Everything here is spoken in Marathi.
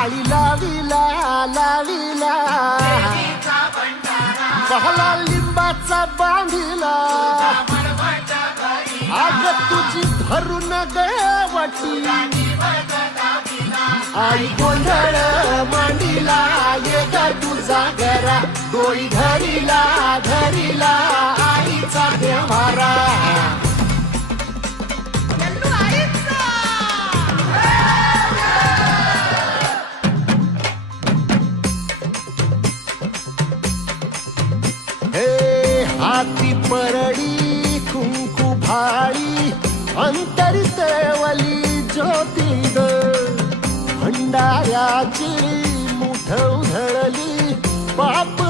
माळी लाविला लाविला बहला लिंबाचा बांधिला आग तुझी धरून गवटी आई गोंधळ मांडीला ये ग तुझा घरा डोळी धरीला धरीला आईचा देवारा हे हाती परडी कुंकू भाळी अंतरी तेवली ज्योती ग भंडाऱ्याची मुठ उधळली बाप